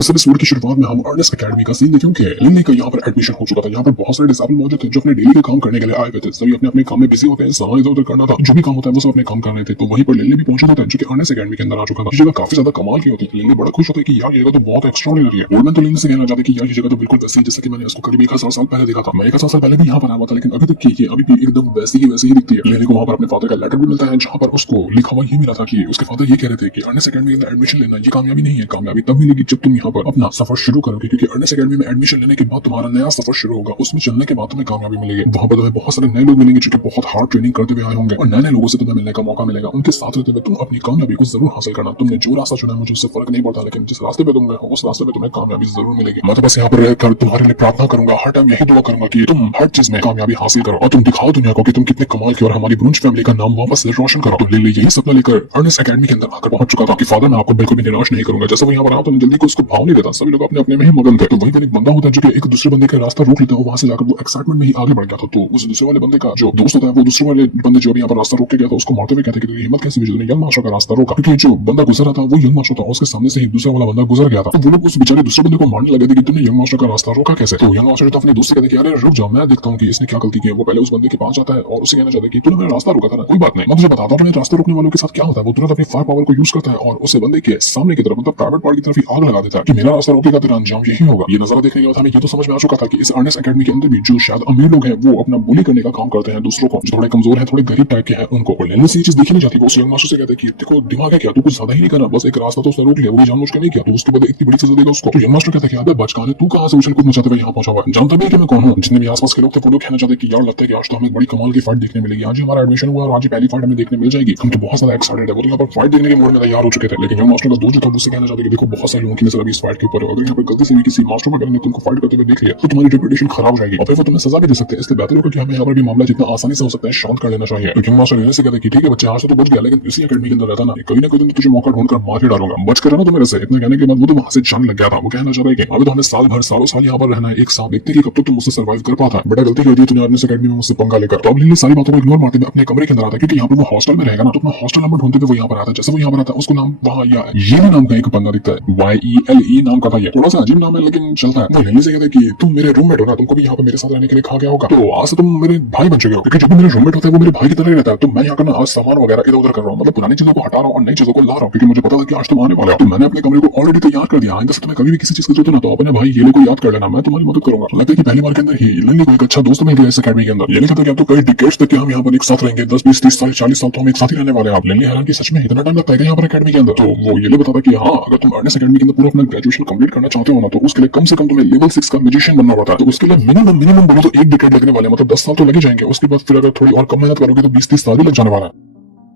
दरअसल इस वीडियो की शुरुआत में हम अर्नेस्ट एकेडमी का सीन देखें कि लिली का यहाँ पर एडमिशन हो चुका था। यहाँ पर बहुत सारे डिसेबल मौजूद थे जो अपने डेली के काम करने के लिए आए हुए थे। सभी अपने अपने काम में बिजी होते हैं, सामान इधर उधर करना था, जो भी काम होता है वो सब अपने काम कर रहे थे। तो वहीं पर लिली भी पहुंचा था जो कि अर्नेस्ट एकेडमी के अंदर आ चुका था। ये जगह काफी ज्यादा कमाल की होती है। लिली बड़ा खुश होता है कि यार ये जगह तो बहुत एक्स्ट्राऑर्डिनरी है। और मैं तो लिली से कहना चाहता कि यार ये जगह तो बिल्कुल वैसी जैसे कि मैंने इसको करीब 1000 साल पहले देखा था। मैं 1000 साल पहले भी यहाँ पर आया था, लेकिन अभी तक की ये अभी भी एकदम वैसी ही दिखती है। लिली को वहाँ पर अपने फादर का लेटर भी मिलता है जहाँ पर उसको लिखा हुआ ये मिला था कि उसके फादर ये कह रहे थे कि अर्नेस्ट एकेडमी के अंदर एडमिशन लेना ये कामयाबी नहीं है, कामयाबी तब मिलेगी जब तुम यहाँ पर अपना सफर शुरू करोगे, क्योंकि अर्नेस्ट एकेडमी में एडमिशन लेने के बाद तुम्हारा नया सफर शुरू होगा। उसमें चलने के बाद तुम्हें कामयाबी मिलेगी। वहाँ पर तुम्हें बहुत सारे नए लोग मिलेंगे जो कि बहुत हार्ड ट्रेनिंग करते हुए आए होंगे और नए लोगों से तुम्हें मिलने का मौका मिलेगा। उनके साथ रहते हुए तुम अपनी कामयाबी को जरूर हासिल करना। तुमने जो रास्ता चुना है मुझे उससे फर्क नहीं पड़ता, लेकिन जिस रास्ते पे तुम गए हो उस रास्ते पे तुम्हें कामयाबी जरूर मिलेगी। मैं तो बस यहाँ पर रहकर तुम्हारे लिए प्रार्थना करूंगा, हर टाइम यही दुआ करूंगा कि तुम हर चीज में कामयाबी हासिल करो और तुम दिखाओ दुनिया को कि तुम कितने कमाल की और हमारी ब्रुंच फैमिली का नाम वापस से रोशन करो। तो लिली यही सपना लेकर अर्नेस्ट एकेडमी के अंदर आकर पहुंच चुका था कि फादर मैं आपको बिल्कुल भी निराश नहीं करूंगा। जैसे वो यहाँ पर आया तो जल्दी को उसको भाव नहीं देता, सभी लोग अपने अपने में ही मगन थे। तो वही पर एक बंदा होता है जो कि एक दूसरे बंदे का रास्ता रोक लेता है, वहां से जाकर वो एक्साइटमेंट में ही आगे बढ़ गया था। तो उस दूसरे वाले बंदे का जो दोस्त होता है वो दूसरे वाले बंदे जो भी यहाँ पर रास्ता रोक के गया था उसको मारते हुए कहते कि हिम्मत कैसी हुई यंग मास्टर का रास्ता रोका, क्योंकि जो बंदा गुजर रहा था वो यंग मास्टर था, उसके सामने से ही दूसरा वाला बंदा गुजर गया था। तो वो लोग उस बेचारे दूसरे बंदे को मारने लगे थे कि तुमने यंग मास्टर का रास्ता रोका कैसे। तो यंग मास्टर तो अपने दोस्त से कहते कि अरे रुक जाओ, मैं देखता हूँ कि इसने क्या गलती की है। वो पहले उस बंदे के पास जाता है और उसे कहना चाहता है कि तूने मेरा रास्ता रोका था ना, कोई बात नहीं, मैं तुझे बताता हूँ रास्ता रोकने वालों के साथ क्या होता है। वो तुरंत अपनी फायर पावर को यूज करता है और उसे बंदे के सामने की तरफ मतलब प्राइवेट पार्ट की तरफ ही आग लगा देता है कि मेरा रास्ता रोकेगा तेरा अंजाम यही होगा। ये नजारा देखने के बाद हमें ये तो समझ में आ चुका था कि इस अर्नेस्ट एकेडमी के अंदर भी जो शायद अमीर लोग हैं वो अपना बुली करने का काम करते हैं दूसरों को, जो थोड़े कमजोर है थोड़े गरीब टाइप के हैं उनको। और लेने से ये चीज देखी नहीं जाती। वो उस यंग मास्टर से कहते हैं कि देखो दिमाग है क्या, तू कुछ ज्यादा ही नहीं करना, बस एक रास्ता तो उसने रोक लिया, वो जानबूझ के नहीं किया, तो उसके बाद इतनी बड़ी सजा देगा उसको। तो यंग मास्टर कहता है कि अबे बचकाने तू कहां से उछल कूद मचाते हुए यहाँ पहुंचा हुआ है, जानता भी है कि मैं कौन हूं। जितने भी आसपास के लोग थे वो लोग कहना चाहते कि यार लगता है कि आज तो हमें बड़ी कमाल की फाइट देखने मिलेगी, आज ही हमारा एडमिशन हुआ और आज ही पहली फाइट हमें देखने मिल जाएगी, हम तो बहुत ज्यादा एक्साइटेड है। वो तो यहाँ पर फाइट देखने के मूड में तैयार हो चुके थे। लेकिन यंग मास्टर का दोस्त जो था उससे कहना चाहते कि देखो बहुत सारे लोगों की नजर अभी इस फाइट के ऊपर है, अगर यहाँ पर गलती से भी किसी मास्टर वगैरह ने तुमको फाइट करते हुए देख लिया तो तुम्हारी रेपुटेशन खराब हो जाएगी और फिर वो तुम्हें सजा भी दे सकते हैं। इसलिए बेहतर होगा कि हमें यहाँ पर भी मामला जितना आसानी से हो सकता है शांत कर लेना चाहिए। तो यंग मास्टर लेने से कहते हैं कि ठीक है बच्चे आज तो बच गया, लेकिन इसी एकेडमी के अंदर रहता ना कहीं ना कहीं तुझे मौका ढूंढकर मार ही डालूंगा, बच कर ना तो मेरे से। इतना कहने के बाद वो तो वहां से जान लग गया था। वो कहना चाहता है कि अभी तो हमें साल भर सालों साल यहाँ पर रहना है, एक साथ देखते कि कब तक तुम मुझसे सर्वाइव कर पाता है। बड़ा गलती कर दी तूने अर्नेस्ट एकेडमी में मुझसे पंगा लेकर। तो अब लिली सारी बातों को इग्नोर मारते हुए अपने कमरे के अंदर आता है, क्योंकि यहाँ पर वो हॉस्टल में रहेगा ना, तो अपना हॉस्टल नंबर ढूंढते हुए वो यहाँ पर आता है। जैसे वो यहाँ पर आता है उसको नाम वहाँ ये नाम का एक बंदा दिखता है, YELE नाम का था। ये थोड़ा सा अजीब नाम है लेकिन चलता है। वो लिली से कहता है कि तुम मेरे रूममेट हो ना, तुमको भी यहाँ पर मेरे साथ रहने के लिए कहा गया होगा, तो आज से तुम मेरे भाई बन चुके हो, क्योंकि जब भी मेरे रूममेट होता है वो मेरे भाई की तरह ही रहता है। तो मैं यहाँ करना आज सामान वगैरह इधर उधर कर रहा हूँ, मतलब पुरानी चीजों को हटा रहा हूँ और नई चीजों को ला रहा हूँ, क्योंकि मुझे पता था कि आज तुम आने वाले हो। तो मैंने अपने कमरे को ऑलरेडी तैयार कर दिया। आइंदा से तुम्हें कभी भी किसी चीज की जरूरत हो ना तो अपने भाई येले को याद कर लेना, मैं तुम्हारी मदद करूंगा। लगता है कि पहली बार के अंदर ही लिली को एक अच्छा दोस्त मिल गया इस एकेडमी के अंदर। ये नहीं कहता कि अब तो कई डिकेड्स तक हम यहाँ पर एक साथ रहेंगे, 10 20 30 साल 40 साल तो हम एक साथ ही रहने वाले हैं। आप लिली हैरान कि सच में इतना टाइम लगता है यहाँ पर एकेडमी के अंदर। तो वो ये बताता कि हाँ अगर तुम अर्नेस्ट एकेडमी के अंदर पूरा अपना ग्रेजुएशन कंप्लीट करना चाहते हो ना तो उसके लिए कम से कम तुम्हें लेवल 6 का म्यूजिशियन बनना पड़ता है। तो उसके लिए मिनिमम बोलो तो 1 डिकेड लगने वाले, मतलब 10 साल तो लगे जाएंगे। उसके बाद फिर अगर थोड़ी और कम मेहनत करोगे तो 20 30 साल भी लग जाने वाला है।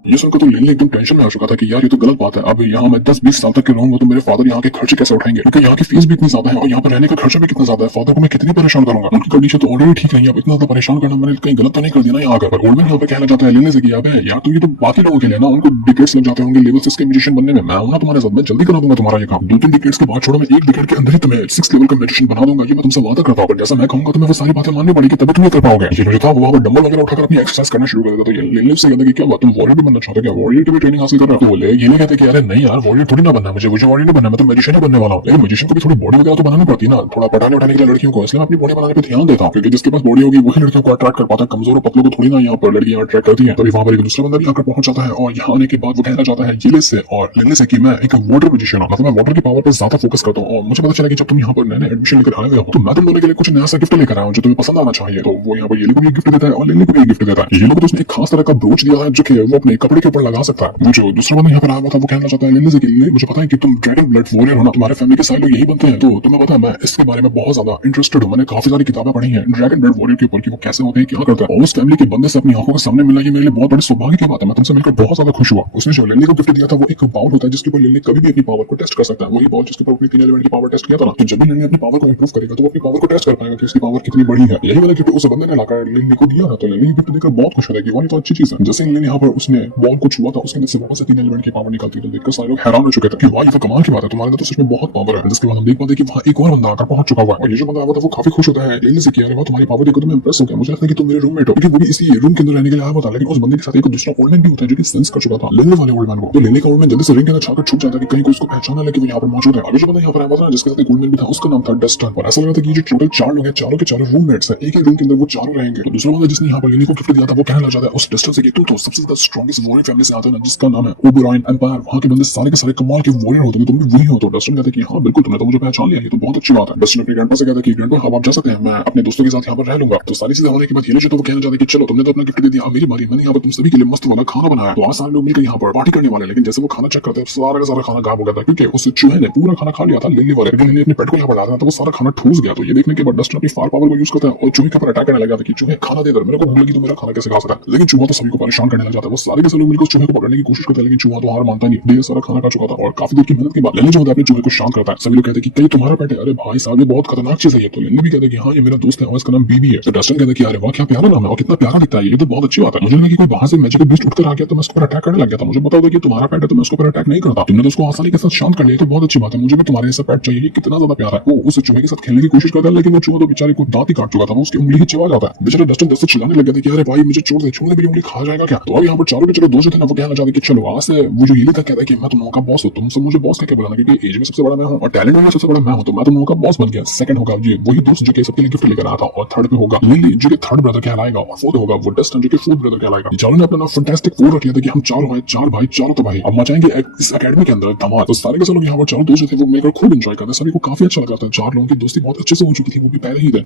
ये सुनकर तो लिली एकदम टेंशन में आ चुका था कि यार ये तो गलत बात है। अब यहाँ मैं 10-20 साल तक के रहूंगा तो मेरे फादर यहाँ के खर्चे कैसे उठाएंगे, क्योंकि यहाँ की फीस भी इतनी ज्यादा है और यहाँ पर रहने का खर्चा भी कितना ज्यादा है। फादर को मैं कितनी परेशान करूंगा, उनकी कंडीशन तो ऑलरेडी ठीक नहीं है, अब इतना ज्यादा परेशान करना मैंने कहीं गलत तो नहीं कर दिया ना यहाँ आकर। ओल्डमैन यहाँ पे कहना चाहता है लिली से कि यार तो ये तो बाकी लोगों के लिए ना, उनको डिकेड्स लग जाते होंगे लेवल 6 के म्यूजिशियन बनने में। मैं हूं ना तुम्हारे साथ, मैं जल्दी करा दूंगा तुम्हारा ये काम। 2-3 डिकेड्स के बाद छोड़ो, मैं 1 डिकेड के अंदर ही तुम्हें 6 लेवल का म्यूजिशियन बना दूंगा। ये मैं तुमसे वादा करता हूँ। जैसा मैं कहूंगा तुम्हें वो सारी बातें माननी पड़ेगी तभी तुम ये कर पाओगे। ये जो था वो वहां पर डंबल वगैरह उठाकर अपनी एक्सरसाइज करना शुरू कर देता। तो ये लिली से कहता कि क्या बात तुम वॉरियर भी बनना चाहते हो क्या, वॉरियर की भी ट्रेनिंग हासिल कर रहा है। तो ये नहीं कहते कि अरे नहीं यार वॉरियर थोड़ी ना बनना है, मुझे वॉरियर नहीं बनना, मैं तो मैजिशियन ही बनने वाला हूँ। लेकिन मैजिशियन को भी थोड़ी बॉडी वगैरह तो बनानी पड़ती है ना, थोड़ा पटाने उठाने के लिए लड़कियों को, इसलिए मैं अपनी बॉडी बनाने पे ध्यान देता हूँ, क्योंकि जिसके पास बॉडी होगी वही लड़कियों को अट्रैक्ट कर पाता है। कमजोर और पतलों को थोड़ी ना यहाँ पर लड़कियां अट्रैक्ट करती है। तभी वहां पर एक दूसरा बंदा भी आकर पहुंच जाता है और यहाँ आने के बाद वो कहना चाहता है येले से और लिली से कि मैं एक वाटर मैजिशियन हूँ, मतलब मैं वाटर की पावर पर ज्यादा फोकस करता हूँ। और मुझे पता चला कि जब तुम यहाँ पर नए एडमिशन लेकर आए हो तो मैं तुम दोनों के लिए कुछ नया सा गिफ्ट लेकर आया हूँ जो तुम्हें पसंद आना चाहिए। तो वो यहाँ पर येले को भी गिफ्ट देता है और लिली को भी गिफ्ट देता है। येले को तो उसने एक खास तरह का ब्रोच दिया है जो कि वो अपने कपड़े के ऊपर लगा सकता है। वो जो दूसरा बंदा यहाँ पर आया हुआ था वो कहना चाहता है लिली से कि मुझे पता है कि तुम ड्रैगन ब्लड वॉरियर हो ना, तुम्हारे फैमिली के सारे लोग यही बनते हैं। तो तुम्हें पता है मैं इसके बारे में बहुत ज्यादा इंटरेस्टेड हूँ, मैंने काफी सारी किताबें पढ़ी हैं ड्रैगन ब्लड वॉरियर के ऊपर कि वो कैसे होते हैं, क्या करता है। और उस फैमिली के बंदे से अपनी आंखों के सामने मिलना ये मेरे लिए बहुत बड़ी सौभाग्य की बात है। मैं तुमसे मिलकर बहुत ज्यादा खुश हुआ। उसने जो लिली को गिफ्ट दिया था वो एक बाउल होता है जिसके ऊपर लिली कभी भी अपनी पावर को टेस्ट कर सकता है। वही बाउल जिसके ऊपर अपनी 3 एलिमेंट की पावर टेस्ट किया था ना, तो जब भी लिली अपनी पावर को इंप्रूव करेगा तो वो अपनी पावर को टेस्ट कर पाएगा कि उसकी पावर कितनी बड़ी है। यही वाला गिफ्ट उस बंदे ने लाकर लिली को दिया ना, तो लिली गिफ्ट देकर बहुत खुश हो जाएगी। वो तो अच्छी चीज है। जैसे लिली यहाँ पर उसने बॉल को छुआ था उसके अंदर से वापस से 3 एलिमेंट की पावर निकलती है। तो देखकर सारे लोग हैरान हो चुके थे कि वाह ये तो कमाल की बात है, तुम्हारे अंदर तो सच में बहुत पावर है। जिसके बाद हम देख पाते कि वहाँ एक और बंदा आकर पहुंच चुका हुआ है और ये जो बंदा आया था वो काफी खुश होता है लेने से कि अरे वाह तुम्हारी पावर देखो तो मैं इंप्रेस हो गया, मुझे लगता है कि तुम मेरे रूममेट हो, क्योंकि वो भी इसी रूम के अंदर रहने के लिए आया हुआ था। लेकिन उस बंदे के साथ एक दूसरा ओल्डमैन भी होता है जो कि सेंस कर चुका था लेने वाले ओल्डमैन को। तो लेने का ओल्डमैन जल्दी से रिंग के अंदर छाकर छुप जाता है कि कहीं कोई उसको पहचाना ले कि वो यहाँ पर मौजूद है। अभी जो बंदा यहाँ पर आया हुआ था जिसके साथ एक ओल्डमैन भी था उसका नाम था डस्टन। और ऐसा लग रहा था कि जो टोटल 4 लोग हैं चारों के चारों रूममेट्स हैं, एक ही रूम के अंदर वो चारों रहेंगे। तो दूसरा बंदा जिसने यहाँ पर लेने को गिफ्ट दिया था वो कहने लग जाता है उस डस्टन से कि तू तो सबसे ज्यादा स्ट्रॉन्गेस्ट वॉरियर फैमिली से आता है ना जिसका नाम है ओबेरॉन एम्पायर, वहाँ के बंदे सारे के सारे कमाल के वॉरियर होते हैं, तुम भी वही हो। तो डस्टन कहते हैं कि हाँ बिल्कुल तुमने तो मुझे पहचान लिया, ये तो बहुत अच्छी बात है। डस्टन अपने ग्रैंडपा से कहता है कि ग्रैंडपा अब आप जा सकते हैं, मैं अपने दोस्तों के साथ यहाँ पर रह लूंगा। तो सारी चीजें होने के बाद ये जो तो वो कहना चाहते हैं कि चलो तुमने तो अपना गिफ्ट दे दिया, मेरी बारी, मैंने यहाँ पर तुम सभी के लिए मस्त वाला खाना बनाया। तो आज सारे लोग मिलकर यहाँ पर पार्टी करने वाले। लेकिन जैसे वो खाना चेक करते हैं सारा का सारा खाना गायब हो गया था क्योंकि उस चूहे ने पूरा खाना खा लिया था लिल्ली वाले। लिल्ली अपने पेट को यहाँ पर डाला था तो वो सारा खाना ठूस गया। तो ये देखने के बाद डस्टन अपनी फायर पावर को यूज करता है और चूहे के ऊपर अटैक करने लग जाता है कि चूहे खाना दे दो, मेरे को भूख लगी तो मेरा खाना कैसे खा सकता है। लेकिन चूहा तो सभी को परेशान करने लग जाता है। वो सारे के सारे लोग मिलकर चूहे को पकड़ने की कोशिश करते हैं लेकिन चूहा तो हार मानता नहीं, ढेर सारा खाना खा चुका था। और काफी देर की मेहनत के बाद लिल्ली जो होता है अपने चूहे को शांत करता है। सभी लोग कहते हैं कि कहीं तुम्हारा पेट है, अरे भाई साहब ये बहुत खतरनाक चीज है ये। तो लिल्ली भी कहते हैं कि हाँ ये मेरा दोस्त है और इसका नाम बीबी है। तो डस्टन कहता है कि अरे वाह क्या प्यारा नाम है और कितना प्यारा दिखता है, ये तो बहुत अच्छी बात है। मुझे लगा कि कोई बाहर से मैजिकल बीस्ट उठकर आ गया तो मैं उसको पर अटैक करने लग गया था। मुझे पता होता कि तुम्हारा पेट है तो मैं उसको पर अटैक नहीं करता, तुमने तो उसको आसानी के साथ शांत कर लिया, तो बहुत अच्छी बात है। मुझे भी तुम्हारे जैसा पेट चाहिए, कितना ज्यादा प्यारा है। वो उस चूहे के साथ खेलने की कोशिश करता है लेकिन वो चूहा तो बेचारे को दांत ही काट चुका था, वो उसकी उंगली ही चबा जाता है। बेचारा डस्टन दस से चिल्लाने लग गया था कि अरे भाई मुझे छोड़ दे, छोड़ दे, मेरी उंगली खा जाएगा क्या। तो अब यहाँ पर चारों के चलो दोस्त थे ना वो कहना चाहते कि चलो आज से वो जो हीली था कहता है कि मैं तुम लोगों का बॉस हूँ, तुम सब मुझे बॉस कहकर बुलाना क्योंकि एज में सबसे बड़ा मैं हूँ और टैलेंट में सबसे बड़ा मैं हूँ, तो मैं तुम लोगों का बॉस बन गया। सेकंड होगा जी वही दोस्त जो कि सबके लिए गिफ्ट लेकर आया था और थर्ड पे होगा लिली जो कि थर्ड ब्रदर कहलाएगा और फोर्थ होगा वो डस्टन जो कि फोर्थ ब्रदर कहलाएगा। चारों ने अपना नाम फैंटास्टिक फोर रख लिया था कि हम चारों हैं, चार भाई चारों तो भाई अब मचाएंगे इस एकेडमी के अंदर धमाल। तो सारे के सारे लोग यहाँ पर चारों दोस्त थे वो मेरे को खूब एंजॉय करते, सभी को काफी अच्छा लगा था। चार लोगों की दोस्ती बहुत अच्छे से हो चुकी थी वो भी पहले ही दिन।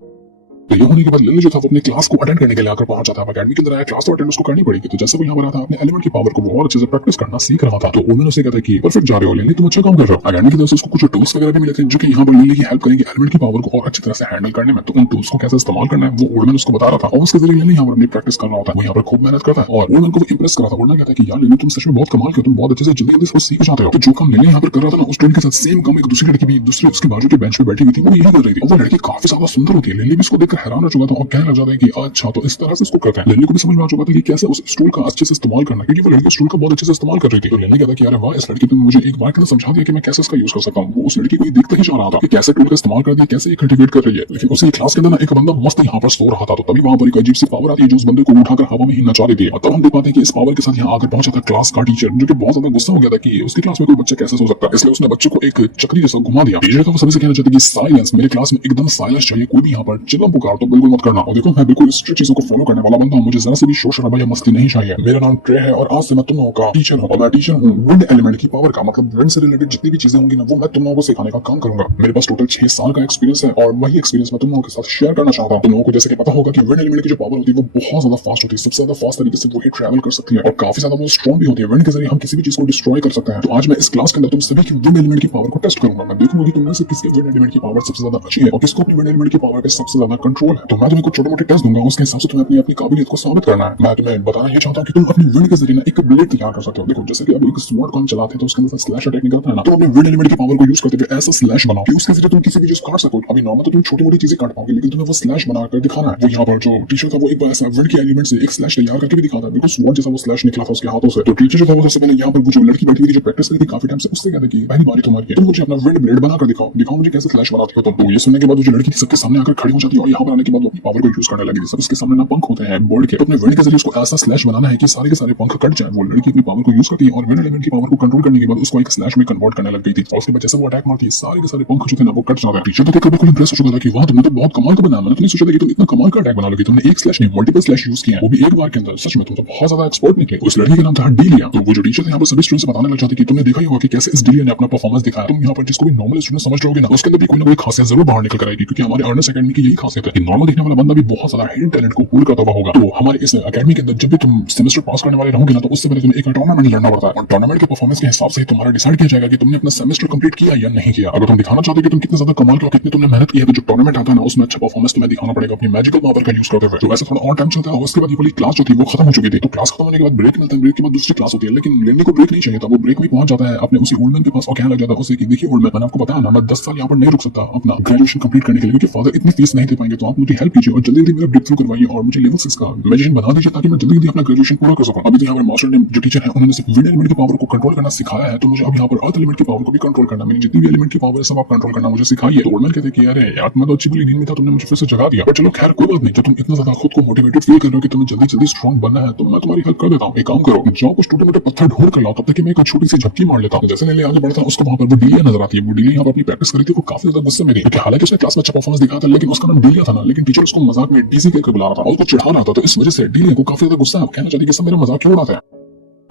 तो ये होने के बाद लिली जो था वो अपने क्लास को अटेंड करने के लिए आकर पहुंचा था। अकेडमी के अंदर आया, क्लास तो अटेंड उसको करनी पड़ेगी। तो जैसे वो यहाँ पर आता अपने एलिमेंट की पावर को वो और अच्छे से प्रैक्टिस करना सीख रहा था। तो उन्होंने उसे कहता है कि परफेक्ट जा रहे हो लिली, तुम अच्छा काम कर रहे हो। अकेडमी की तरफ से उसको कुछ टूल्स वगैरह भी मिले थे जो कि यहाँ पर लिली की हेल्प करेंगे एलिमेंट की पावर को और अच्छी तरह से हैंडल करने में। तो उन टूल्स को कैसे इस्तेमाल करना है वो ओल्डमैन उसको बता रहा था और उसके जरिए लिली यहाँ पर अपनी प्रैक्टिस कर रहा होता है। वो यहाँ पर खूब मेहनत करता है और ओल्डमैन को इंप्रेस कर रहा था। ओल्डमैन कहता है कि यार लिली तुम सच में बहुत कमाल किया, तुम बहुत अच्छे से जल्दी जल्दी सब सीख जाते हो। तो जो काम लिली यहाँ पर कर रहा था ना उस टूल के साथ सेम काम एक दूसरी लड़की भी दूसरे उसके बाजू के बेंच पे बैठी हुई थी वो यही कर रही थी। वो लड़की काफी ज्यादा सुंदर होती है। लिली भी इसको देखकर हैरान हो चुका था और कहने लग जाता है कि अच्छा तो इस तरह से इसको करते हैं। लिली को भी समझ में आ चुका था कि कैसे उस स्टूल का अच्छे से इस्तेमाल करना क्योंकि वो लड़की स्टूल का बहुत अच्छे से इस्तेमाल कर रही थी। तो लिली कहता है कि अरे वाह इस लड़की ने मुझे एक बार कहना समझा दिया कि मैं कैसे इसका यूज कर सकता हूँ। वो उस लड़की को ही देखता ही जा रहा था कि कैसे टूल का इस्तेमाल कर दिया, कैसे ये कल्टिवेट कर रही है। लेकिन उसी क्लास के अंदर ना एक बंदा मस्त यहाँ पर सो रहा था। तो तभी वहां पर एक अजीब सी पावर आती है जो उस बंदे को उठाकर हवा में ही नचा देती है। और तब हम देख पाते हैं कि इस पावर के साथ यहाँ आकर पहुंचा था क्लास का टीचर जो कि बहुत ज्यादा गुस्सा हो गया था कि उसकी क्लास में कोई बच्चा कैसे सो सकता है। इसलिए उसने बच्चे को एक चक्री जैसा घुमा दिया। टीचर तो वो सभी से कहना चाहते कि साइलेंस, मेरे क्लास में एकदम साइलेंस चाहिए, कोई भी यहाँ पर चिल्ला पुकार तो बिल्कुल मत करना। और देखो मैं बिल्कुल स्ट्रिक्ट चीजों को फॉलो करने वाला बंदा हूँ, मुझे जरा से भी शोर शराबा या मस्ती नहीं चाहिए। मेरा नाम ट्रे है और आज से मैं तुम लोगों का टीचर हूँ और मैं टीचर हूँ विंड एलिमेंट की पावर का, मतलब विंड से रिलेटेड जितनी भी चीजें होंगी ना वो मैं तुम लोगों को सिखाने का काम करूंगा। मेरे पास टोटल 6 साल का एक्सपीरियंस है और वही एक्सपीरियंस मैं तुम लोगों के साथ शेयर करना चाहता हूँ। तुम लोगों को जैसे कि पता होगा कि विंड एलिमेंट की जो पावर होती है वो बहुत ज्यादा फास्ट होती है, सबसे ज्यादा फास्ट तरीके से वो ही ट्रैवल कर सकती है और काफी ज्यादा वो स्ट्रॉन्ग भी होती है। विंड के जरिए हम किसी भी चीज को डिस्ट्रॉय कर सकते हैं। तो आज मैं इस क्लास के अंदर तुम सभी की विंड एलिमेंट की पावर को टेस्ट करूंगा। मैं देखूंगा कि तुम में से किसकी विंड एलिमेंट की पावर सबसे ज्यादा अच्छी है और किसको अपनी विंड एलिमेंट की पावर पे सबसे ज्यादा कंट्रोल है। तो मैं तुम्हें कुछ छोटे मोटे टेस्ट दूंगा, उसके हिसाब से तुम्हें अपनी काबिलियत को साबित करना है। मैं तुम्हें बताना ये चाहता हूँ कि तुम अपनी विंड के जरिए एक ब्लेड तैयार कर सकते हो। देखो जैसे कि अब एक स्वॉर्ड को हम चलाते हैं तो उसके अंदर स्लैश अटैक निकलता है ना, तो अपने विंड एलिमेंट की पावर को यूज करते हुए ऐसा स्लैश बनाओ कि उसके जरिए तुम किसी भी चीज काट सको। अभी नॉर्मल तो तुम छोटी मोटी चीजें काट पाओगे लेकिन तुम्हें वो स्लैश बनाकर दिखाना है। वो यहाँ पर जो टीचर था वो एक बार ऐसा विंड के एलिमेंट से एक स्लैश तैयार करके भी दिखाता है, बिल्कुल स्वॉर्ड जैसा वो स्लैश निकला था उसके हाथों से। तो टीचर जो था वो सबसे पहले यहाँ पर वो जो लड़की बैठी हुई थी जो प्रैक्टिस करी थी काफी टाइम से उससे कहते कि पहली बारी तुम्हारी है, तुम मुझे अपना विंड ब्लेड बनाकर दिखाओ, दिखाओ मुझे कैसे स्लैश बनाती हो तुम। तो ये सुनने के बाद जो लड़की थी सबके सामने आकर खड़ी हो जाती है और यहाँ पर आने के बाद वो अपनी पावर को यूज करने लगी थी। सब उसके सामने ना पंख होते हैं बोर्ड के, तो अपने विंड के जरिए उसको ऐसा स्लैश बनाना है कि सारे के सारे पंख कट जाए। वो लड़की अपनी पावर को यूज करती है और विंड एलिमेंट की पावर को कंट्रोल करने के बाद उसको एक स्लैश में कन्वर्ट करने लग गई थी और उसके बाद जैसे वो अटैक मारती है सारे के सारे पंख जो थे ना वो कट जाते हैं। टीचर तो देखकर बिल्कुल इंप्रेस हो चुका था कि वाह तुमने तो बहुत कमाल का बनाया, मैंने तो नहीं सोचा था कि तुम इतना कमाल का अटैक बना लोगे। तुमने एक स्लैश नहीं मल्टीपल स्लैश यूज किया है वो भी एक बार के अंदर, सच में तुम तो बहुत ज्यादा एक्सपर्ट निकले। उस लड़की का नाम था डीलिया। तो वो जो टीचर थे यहाँ पर सभी स्टूडेंट्स से बताने लग जाते कि तुमने देखा ही होगा कि कैसे इस डीलिया ने अपना परफॉर्मेंस दिखाया। तुम यहाँ पर जिसको भी नॉर्मल स्टूडेंट समझ रहोगे ना उसके अंदर भी कोई ना कोई खासियत जरूर बाहर निकल कर आएगी क्योंकि हमारे अर्नस अकेडमी की यही खासियत है कि नॉर्मल दिखने वाला बंदा भी बहुत ज्यादा हिडन टैलेंट को पूल करता हुआ होगा। तो हमारे इस अकेडमी के अंदर जब भी तुम सेमेस्टर पास करने वाले रहोगे ना तो उससे पहले तुम्हें एक टूर्नामेंट लड़ना पड़ता है और टूर्नामेंट के परफॉर्मेंस के हिसाब से तुम्हारा डिसाइड किया जाएगा कि तुमने अपना सेमेस्टर कंप्लीट किया या नहीं किया। अगर तुम दिखाना चाहते हो कि तुम कितने ज्यादा कमाल के हो, कितनी तुमने मेहनत की है, तो जो टूर्नामेंट आता है ना उसमें अच्छा परफॉर्मेंस तुम्हें दिखाना पड़ेगा अपनी मैजिकल पावर का यूज करते हुए। तो वैसे थोड़ा और टाइम चलता है और उसके बाद ये वाली क्लास जो थी वो खत्म हो चुकी थी। तो क्लास खत्म होने के बाद ब्रेक मिलता है, ब्रेक के बाद दूसरी क्लास होती है लेकिन लेने को ब्रेक नहीं चाहिए था। वो ब्रेक में पहुंच जाता है अपने उसी ओल्डमैन के पास और कहने लग जाता है उसे कि देखिए ओल्डमैन, मैंने आपको बताया ना मैं 10 साल यहाँ पर नहीं रुक सकता अपना ग्रेजुएशन कंप्लीट करने के लिए क्योंकि फादर इतनी फीस नहीं दे पाएंगे। तो तो आप मुझे हेल्प कीजिए और जल्दी जल्दी मेरा ब्रेक थ्रू करवाइए और मुझे लेवल 6 का मैजिशियन बना दीजिए ताकि मैं जल्दी जल्दी अपना ग्रेजुएशन पूरा कर सकूं। अभी तो यहाँ पर मास्टर ने जो टीचर है उन्होंने सिर्फ विंड एलिमेंट की पावर को कंट्रोल करना सिखाया है, तो मुझे अब यहाँ पर अर्थ एलिमेंट की पावर को भी कंट्रोल करना, मेरी जितनी भी एलिमेंट की पावर है सब आप कंट्रोल करना मुझे सिखाइए। तो ओल्डमैन कहते कि अरे यार मैं तो अच्छी भली नींद में था, तुमने मुझे फिर से जगा दिया। पर चलो खैर कोई बात नहीं, जब तुम इतना ज्यादा खुद को मोटिवेटेड फील कर रहे हो कि तुम्हें जल्दी जल्दी स्ट्रॉन्ग बनना है तो मैं तुम्हारी हेल्प कर देता हूँ। एक काम करो, जाओ कुछ छोटे मोटे पत्थर ढूंढ कर लाओ, तब तक मैं एक छोटी सी झपकी मार लेता हूँ। जैसे मैं आगे बढ़ता हूँ उसको वहां पर वो डीलिया नजर आती है। वो डीलिया यहाँ पर अपनी प्रैक्टिस करी थी, वो काफी ज्यादा गुस्से में थी क्योंकि हालांकि उसने क्लास में अच्छा परफॉर्मेंस दिखाया था, लेकिन उसका नाम डीलिया था ना, लेकिन टीचर उसको मजाक में डीसी कहकर बुला रहा था और उसको चिढ़ा रहा था। तो इस वजह से डीलिया को काफी ज्यादा गुस्सा है, कहना चाहती है कि सब मेरा मजाक क्यों उड़ाता है।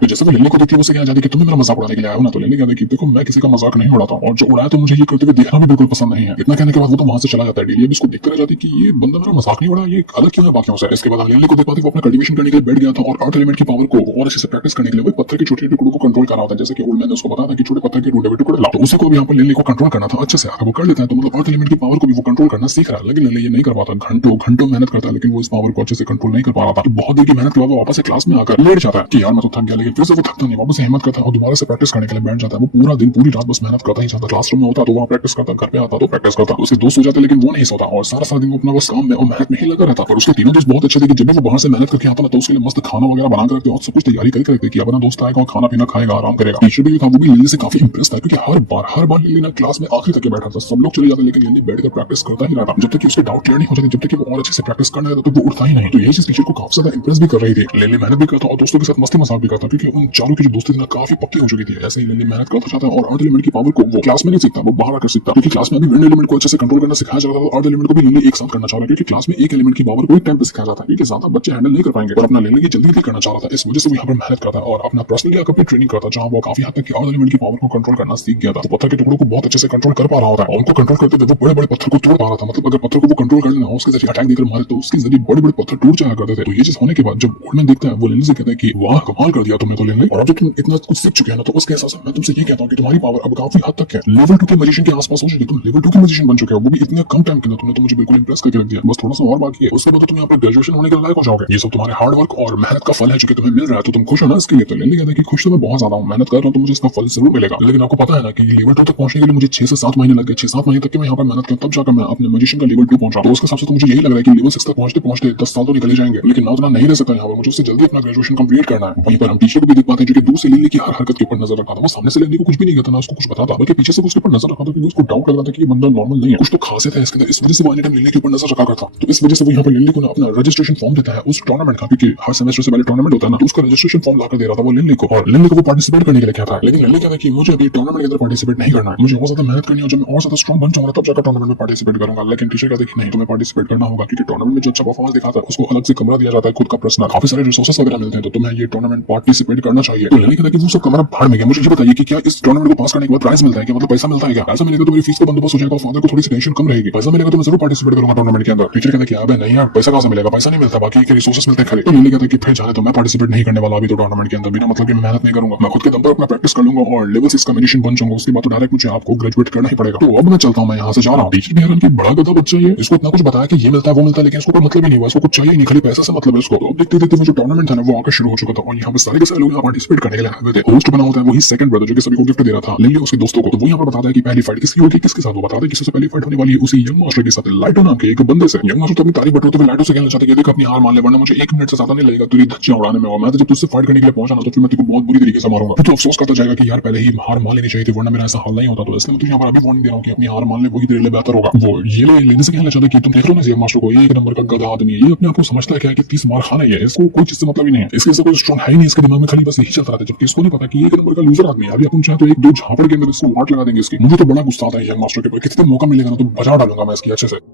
तो जैसे वो लिल्ली को देखती है, वो कहना चाहती है कि तुम्हें मेरा मजाक उड़ाने के लिए आया हो ना। तो लिल्ली कहती है कि देखो मैं किसी का मजाक नहीं उड़ाता और जो उड़ाया तो मुझे ये करते हुए देखना भी बिल्कुल पसंद नहीं है। इतना कहने के बाद वो तो वहां से चला जाता है। लिल्ली भी इसको देखते रह जाती है कि ये बंदा मेरा मजाक नहीं उड़ा, ये अलग क्यों है बाकियों से। इसके बाद हम लिल्ली को देख पाते वो अपना कल्टीवेशन करने के लिए बैठ गया था और अर्थ एलिमेंट की पावर को और अच्छे से प्रैक्टिस करने के लिए वो पत्थर के छोटे टुकड़ों को कंट्रोल कर रहा होता है। जैसे कि ओल्ड मैन ने उसको बताया था कि छोटे पत्थर के टुकड़े टुकड़े लाओ, तो उसी को भी यहाँ पर लिल्ली को कंट्रोल करना था अच्छे से। अगर वो कर लेता है तो मतलब अर्थ एलिमेंट की पावर को भी वो कंट्रोल करना सीख रहा है, लेकिन लिल्ली ये नहीं कर पाता। घंटों घंटों मेहनत करता है लेकिन वो इस पावर को अच्छे से कंट्रोल नहीं कर पा रहा था। बहुत देर की मेहनत के बाद वो वापस से क्लास में आकर लेट जाता है कि यार मैं तो थक गया, लेकिन फिर से वो थकता नहीं, वापस से हिम्मत करता है और दोबारा से प्रैक्टिस करने के लिए बैठ जाता है। वो पूरा दिन पूरी रात बस मेहनत करता ही जाता। क्लासरूम में होता तो वहाँ प्रैक्टिस करता, घर पे आता तो प्रैक्टिस करता। उसके दोस्त हो जाते लेकिन वो नहीं सोता और सारा दिन वो अपना बस काम में और मेहनत में ही लगा रहता। और उसके तीनों दोस्त बहुत अच्छे थे कि जब भी वो बाहर से मेहनत करके आता ना तो उसके लिए मस्त खाना वगैरह बना कर रखते और सब कुछ तैयारी करके रखते कि अपना दोस्त आएगा और खाना पीना खाएगा, आराम करेगा। टीचर भी था वो भी लिल्ली से काफी इंप्रेस था क्योंकि हर बार लिल्ली ना क्लास में आखिरी तक बैठा था। सब लोग चले जाते लेकिन लिल्ली बैठकर प्रैक्टिस करता ही रहता जब तक कि उसके डाउट क्लियर नहीं हो जाते, जब तक कि वो और अच्छे से प्रैक्टिस करने लगता तो वो उठता ही नहीं। तो यही चीज टीचर को काफी ज्यादा इंप्रेस भी कर रही थी। लिल्ली मेहनत भी करता और दोस्तों के साथ मस्ती मजाक भी करता क्योंकि उन चारों की जो दोस्ती थी ना काफी पक्की हो चुकी थी। ऐसे ही लिल्ली मेहनत करता जाता और अर्थ एलिमेंट की पावर को वो क्लास में नहीं सीखता, वो बाहर आकर सीखता क्योंकि क्लास में अभी विंड एलिमेंट को अच्छे से कंट्रोल करना सिखाया जाता था। अर्थ एलिमेंट को भी लिल्ली एक साथ करना चाह रहा है क्योंकि क्लास में एक एलिमेंट की पावर को एक टाइम पे सिखाया जाता है क्योंकि ज्यादा बच्चे हैंडल नहीं कर पाएंगे और अपना लिल्ली की जल्दी करना चाह रहा था। इस वजह से वो यहाँ पर मेहनत करता है और अपना पर्सनली आकर ट्रेनिंग करता जहाँ वो काफी हद तक अर्थ एलिमेंट की पावर को कंट्रोल करना सीख गया था। तो पत्थर के टुकड़ों को बहुत अच्छे से कंट्रोल कर पा रहा होता है और उनको कंट्रोल करते हुए वो बड़े बड़े पत्थर को तोड़ पा रहा था। मतलब अगर पत्थर को वो कंट्रोल कर लेना उसके जरिए अटैक देकर मारे तो उसके जरिए बड़े बड़े पत्थर टूट जाया करते थे। तो ये चीज होने के बाद जब ओल्डमैन देखता है वो लिल्ली से कहता है कि वाह कमाल कर दिया तुमने तो लिल्ली, और अब जब तुम इतना कुछ सीख चुके हैं ना तो उसके हिसाब से मैं तुमसे ये कहता हूँ कि तुम्हारी पावर अब काफी हद तक है लेवल 2 के मैजिशियन के आसपास हो चुकी। तुम लेवल 2 के मैजिशियन बन चुके हो, वो भी इतने कम टाइम के अंदर। तुमने तो मुझे बिल्कुल इंप्रेस करके रख दिया, बस थोड़ा सा और बाकी है, उसके बाद तुम यहाँ पर ग्रेजुएशन होने के लायक हो जाओगे। ये सब तुम्हारे हार्ड वर्क और मेहनत का फल है जो कि तुम्हें मिल रहा है, तो तुम खुश हो ना इसके लिए। तो लिल्ली कहता है कि खुश तो मैं बहुत ज्यादा हूँ, मेहनत कर रहा हूँ तो मुझे इसका फल जरूर मिलेगा। लेकिन आपको पता है ना कि लेवल 2 तक पहुंचने के लिए मुझे 6 से 7 महीने लग गए। 6-7 महीने तक के मैं यहाँ पर मेहनत किया तब जाकर मैं अपने मैजिशियन का लेवल 2 पहुंचा। तो उसके हिसाब से तो मुझे यही लग रहा है कि लेवल 6 तक पहुंचते पहुंचते 10 साल तो निकल जाएंगे, लेकिन मैं उतना नहीं रह सकता यहाँ पर, मुझे उससे जल्दी अपना ग्रेजुएशन कंप्लीट करना है। वहीं पर हम टीचर को भी देख पाते हैं जो कि दूर से लिल्ली की हर हरकत के ऊपर नजर रखा था। वो सामने से लिल्ली को कुछ भी नहीं कहता, ना उसको कुछ बताता, बल्कि पीछे से उसके ऊपर नजर रखा था क्योंकि उसको डाउट लग रहा था कि ये बंदा नॉर्मल नहीं है, कुछ तो खासियत है इसके अंदर। इस वजह से वो एनी टाइम लिल्ली के ऊपर नजर रखा करता। तो इस वजह से वो यहाँ पर लिल्ली को अपना रजिस्ट्रेशन फॉर्म देता है उस टूर्नामेंट का, क्योंकि हर सेमेस्टर से पहले टूर्नामेंट होता है ना, तो उसका रजिस्ट्रेशन फॉर्म लाकर दे रहा था वो लिल्ली को, और लिल्ली को वो पार्टिसिपेट करने के लिए कहता है। लेकिन लिल्ली कहता है कि मुझे अभी टूर्नामेंट के अंदर पार्टिसिपेट नहीं करना है, मुझे और ज्यादा मेहनत करनी है, जब मैं और ज्यादा स्ट्रॉन्ग बन जाऊंगा तब जाकर टूर्नामेंट में पार्टिसिपेट करूंगा। लेकिन टीचर कहते हैं कि नहीं, तुम्हें पार्टिसिपेट करना होगा क्योंकि टूर्नामेंट में जो अच्छा परफॉर्मेंस दिखाता है उसको अलग से कमरा दिया जाता है, खुद का पर्सनल काफी सारे रिसोर्सेस वगैरह मिलते हैं, तो तुम्हें ये टूर्नामेंट पार्टिसिपेट करना चाहिए। तो लिल्ली कहता है कि वो सब कमरा भाड़ में गया, मुझे ये बताइए कि क्या इस टूर्नामेंट को पास करने के बाद प्राइज मिलता है, क्या मतलब पैसा मिलता है, क्या पैसा मिलेगा तो मेरी फीस का बंदोबस्त हो जाएगा, फादर को थोड़ी सी टेंशन कम रहेगी, पैसा मिलेगा तो मैं जरूर पार्टिसिपेट करूंगा टूर्नामेंट के अंदर। टीचर कहता है कि अबे नहीं यार, पैसा कहां से मिलेगा, पैसा नहीं मिलता, बाकी के रिसोर्सेस मिलते हैं खाली। तो लिल्ली कहता है कि फिर जाने तो मैं पार्टिसिपेट नहीं करने वाला अभी तो टूर्नामेंट के अंदर, बिना मतलब कि मैं मेहनत नहीं करूंगा, मैं खुद के दम पर अपना प्रैक्टिस कर लूंगा और लेवल 6 का मैजिशियन बन जाऊंगा, उसके बाद तो डायरेक्ट मुझे आपको ग्रेजुएट करना ही पड़ेगा। तो अब मैं चलता हूं, मैं यहाँ से जा रहा हूँ। टीचर भी हैरान कि बड़ा गधा बच्चा ये, इसको इतना कुछ बताया कि ये मिलता है वो मिलता है, लेकिन इसको कोई मतलब ही नहीं हुआ, इसको कुछ चाहिए नहीं, खाली पैसा से मतलब है इसको। तो देखते देखते वो जो टूर्नामेंट था ना वो आकर शुरू हो चुका था और यहाँ पे सारे के सारे लोग यहाँ पार्टिसिपेट करने के लिए आए थे। होस्ट बना होता है वही सेकंड ब्रदर जो कि सभी को गिफ्ट दे रहा था, लिल्ली उसके दोस्तों को। तो वो यहाँ पर बताता है कि पहली फाइट किसकी होगी, किसके साथ, वो बताता है कि सबसे पहली फाइट होने वाली है उसी यंग मास्टर के साथ, लाइटो नाम के एक बंदे से। यंग मास्टर तो अपनी तारीफ बटोरते हुए लाइटो से कहना चाहता है कि देख अपनी हार मान ले, वरना मुझे 1 मिनट से ज्यादा नहीं लगेगा तेरी धज्जियां उड़ाने में, और मैं तो जब तुझसे फाइट करने के लिए पहुंचा ना तो फिर मैं तेरे को बहुत बुरी तरीके से मारूंगा। फिर तो अफसोस करता जाएगा कि यार पहले ही हार मान लेनी चाहिए थी, वरना मेरा ऐसा हाल नहीं होता। तो इसलिए मैं तुझे यहाँ पर अभी वार्निंग दे रहा हूँ कि अपनी हार मान ले, वही तेरे लिए बेहतर होगा। वो ये लेने से कहना चाहता है कि तुम देख लो ना यंग मास्टर को, ये एक नंबर का गधा आदमी है, ये अपने आप को समझता है कि 30 मार खाना ही है, इसको कोई चीज से मतलब ही नहीं है, इसके जैसा कोई स्ट्रॉन्ग है ही नहीं, इसके दिमाग में खाली बस यही चलता रहता है, जबकि इसको नहीं पता कि ये एक नंबर का लूजर आदमी है। अभी अपन चाहे तो 1-2 झापड़ के अंदर इसको वाट लगा देंगे इसकी। मुझे तो बड़ा गुस्सा आता है यंग मास्टर के ऊपर, किसी दिन मौका मिलेगा ना तो बजा डालूंगा मैं इसकी अच्छे से।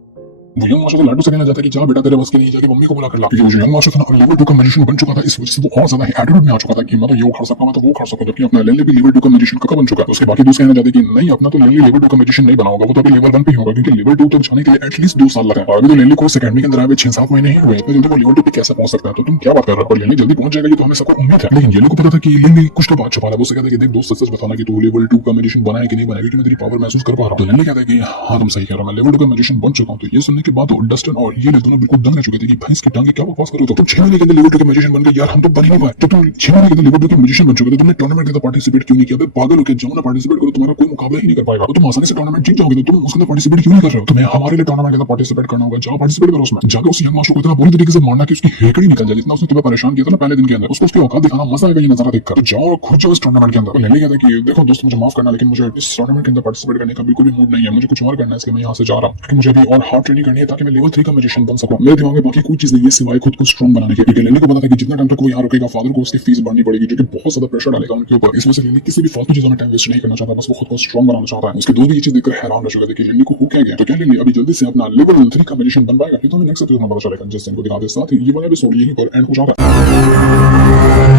वो यंग मास्टर तो लाडू से कहना चाहता है कि जा बेटा तेरे बस के नहीं, जाके मम्मी को बुला कर ला, क्योंकि वो जो यंग मास्टर था ना लेवल 2 का मैजिशियन बन चुका था, इस वजह से वो और ज्यादा एटीट्यूड में आ चुका था कि मैं तो ये उखाड़ सकता हूं, मैं तो वो उखाड़ सकता हूं, जबकि अपना लिल्ली भी लेवल 2 का मैजिशियन कब बन चुका है। उसके बाकी दोस्त कहना चाहते कि नहीं अपना तो लिल्ली लेवल 2 का मैजिशियन नहीं बना होगा, वो तो अभी लेवल 1 पे ही होगा, क्योंकि लेवल 2 तक जाने के लिए एटलीस्ट 2 साल लगे, और अभी तो लिल्ली को अकेडमी के अंदर आए 6-7 महीने ही हुए, इतने जल्दी वो लेवल 2 पे कैसे पहुंच सकता है। तो तुम क्या बात कर रहे हो, और लिल्ली जल्दी पहुंच जाएगा ये तो हमें सबको उम्मीद है। लेकिन येलो को पता था कि लिल्ली कुछ तो बात छुपा रहा है। वो कहता है कि देख दोस्त सच बताना कि तू लेवल 2 का मैजिशियन बना है कि नहीं बना है, क्योंकि मैं तेरी पावर महसूस कर पा रहा हूं। तो लिल्ली कहता है कि हां तुम सही कह रहे हो, मैं लेवल 2 का मैजिशियन बन चुका हूं। तो ये सुनने के बाद तो डस्टन और ये दोनों बिल्कुल दंग रह चुके थे कि भाई इसके टांगे क्या बकवास करो, तो तुम 6 महीने के अंदर लेवल 2 के मैजिशियन बन गए यार, हम तो बन ही नहीं पाए। तो तुम 6 महीने के अंदर लेवल 2 के मैजिशियन बन चुके थे, तुमने टूर्नामेंट के अंदर पार्टिसिपेट क्यों नहीं किया? पागल हो क्या? जाओ ना पार्टिसिपेट करो, तुम्हारा कोई मुकाबला ही नहीं कर पाएगा। तो तुम आसानी से टूर्नामेंट जीत जाओगे, तो तुम उसके अंदर पार्टिसिपेट क्यों नहीं कर रहे हो? तुम्हें हमारे लिए टूर्नामेंट के अंदर पार्टिसिपेट करना होगा, जाओ पार्टिसिपेट करो उसमें। जाकर उस यंग मास्टर को इतना बुरी तरीके से मारना कि उसकी हेकड़ी निकल जाए, जितना उसने तुम्हें परेशान किया था ना पहले दिन के अंदर, उसको उसकी औकात दिखाना मजा आएगा ये नजारा देखकर। तो जाओ और खुद जाओ इस टूर्नामेंट के अंदर। लेने कहता है कि देखो दोस्त मुझे माफ करना, लेकिन मुझे इस टूर्नामेंट के अंदर पार्टिसिपेट करने का बिल्कुल भी मूड नहीं है, मुझे कुछ और करना है, इसलिए मैं यहाँ से जा रहा हूँ, क्योंकि मुझे अभी और हार्ड ट्रेनिंग करनी है ताकि मैं लेवल 3 का मैजिशियन बन सकूं। मेरे दिमाग में बाकी कोई चीज नहीं है सिवाय खुद को स्ट्रॉन्ग बनाने के। लेने को पता था कि जितना टाइम तक वो यहाँ रुकेगा फादर को उसकी फीस भरनी पड़ेगी, जो कि बहुत ज्यादा प्रेशर डालेगा उनके ऊपर। इसमें से लेने किसी भी फालतू चीजों में टाइम वेस्ट नहीं करना चाहता, बस वो खुद को स्ट्रॉन्ग बनाना चाहता है। उसके दोस्त भी ये चीज देखकर हैरान रह चुके थे कि लेने को हो क्या गया। तो क्या लेने अभी जल्दी से अपना लेवल 3 का मैजिशियन बन पाएगा? ये तो हमें नेक्स्ट एपिसोड में पता चलेगा, जिस दिन को दिखा दे। साथ ही ये वाला एपिसोड यहीं पर एंड हो जाता है।